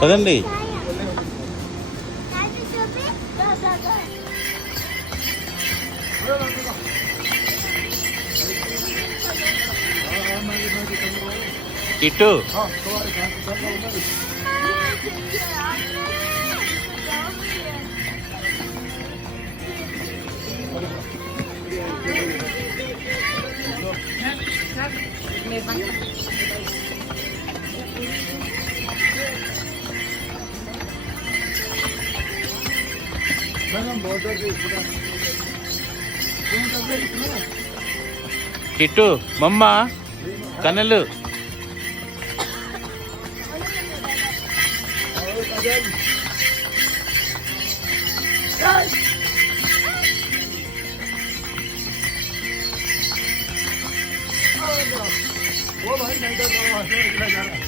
పదండి. ఇటు కిట్టు మమ్మ కన్నెలు वो भाई नहीं कर रहा है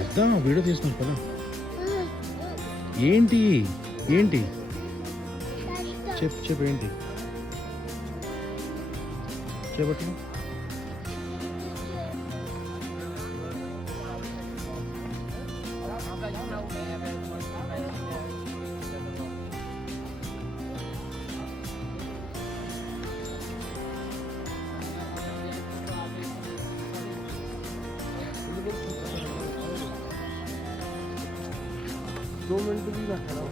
అర్థం వీడియో తీసుకున్నాం కదా. ఏంటి ఏంటి చెప్పు ఏంటి చెప్పట్టు. दो मिनट भी ना खड़ा हो.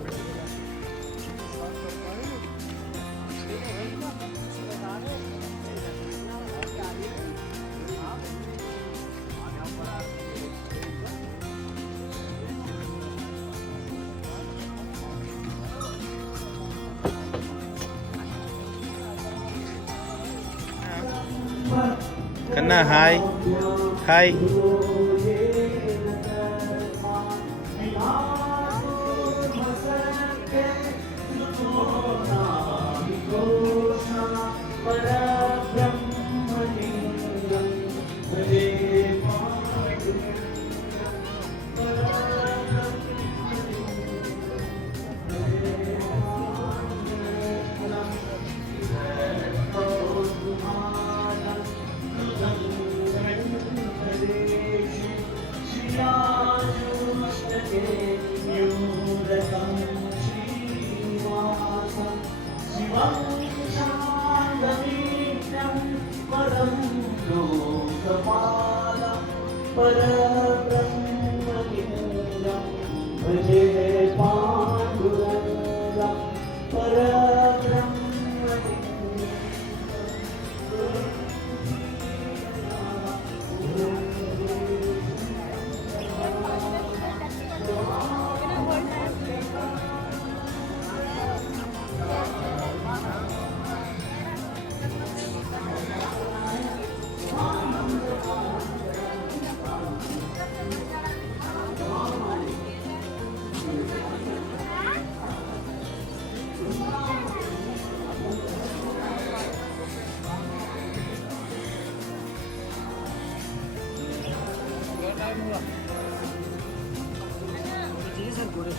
కన్నా హాయ్ హాయ్. जी सर घोड़े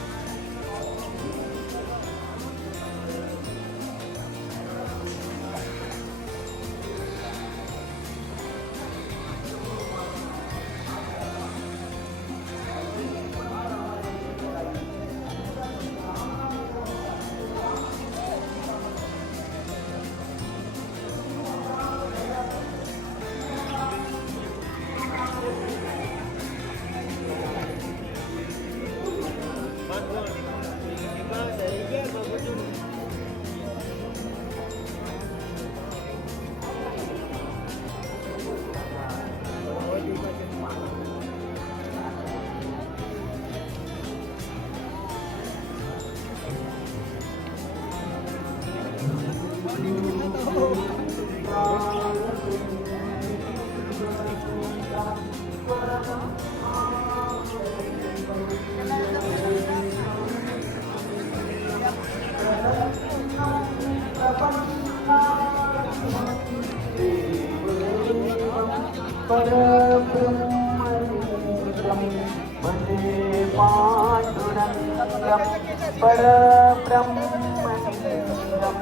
परब्रह्मलिङ्गं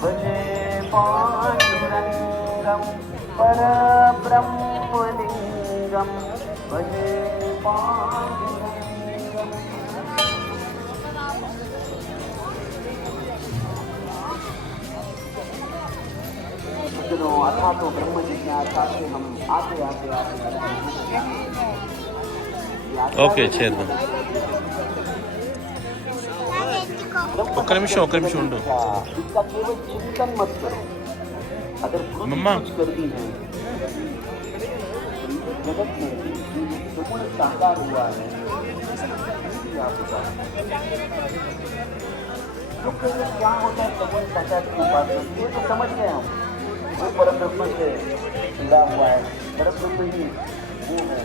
भजे पाण्डुरङ्गं परब्रह्मलिङ्गं भजे पाण्डुरङ्गं अथा तो ब्रह्म जिज्ञासा से हम आते आते आते ఓకే చేద్దాం. ఒక్క నిమిషం ఉండు. इसका केवल चिंतन मत करो. अगर मम्मा कुछ कर दी है जगत में जो गुण साकार हुआ है क्या होता है सगुण साकार की बात ये तो समझ गए हम वो परम ब्रह्म से जुड़ा हुआ है परम ब्रह्म ही वो है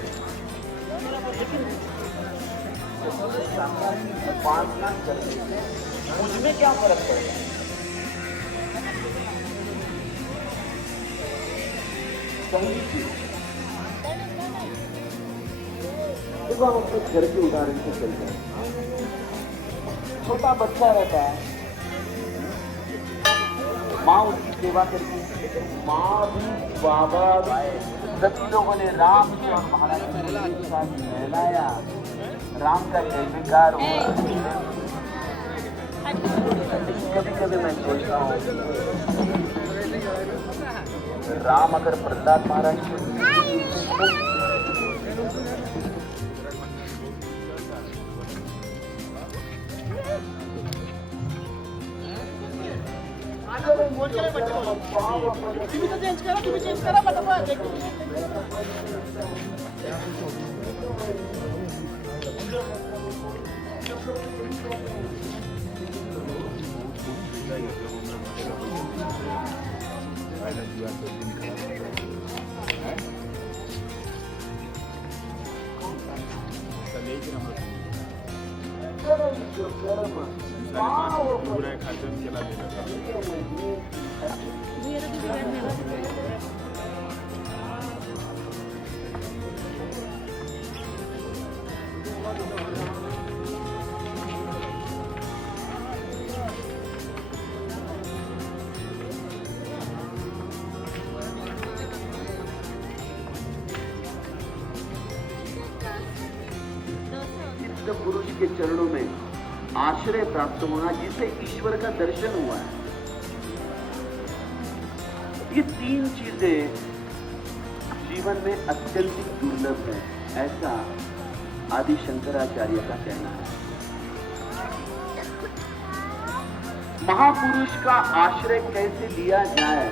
उपासना करने से मुझमें क्या फर्क पड़ेगा देखो हम अपने घर के उदाहरण से चलते हैं छोटा बच्चा रहता है माँ उसकी सेवा करती है माँ भी बाबा सभी लोगों ने राम जी और महाराज के साथ नहलाया राम का जय जयकार हुआ कभी कभी मैं सोचता हूँ राम अगर प्रहलाद महाराज तुम्ही चेंज करा पटापट पुरुष के चरणों में आश्रय प्राप्त होना जिसे ईश्वर का दर्शन हुआ है ये तीन चीजें जीवन में अत्यंत दुर्लभ है ऐसा आदि शंकराचार्य का कहना है महापुरुष का आश्रय कैसे लिया जाए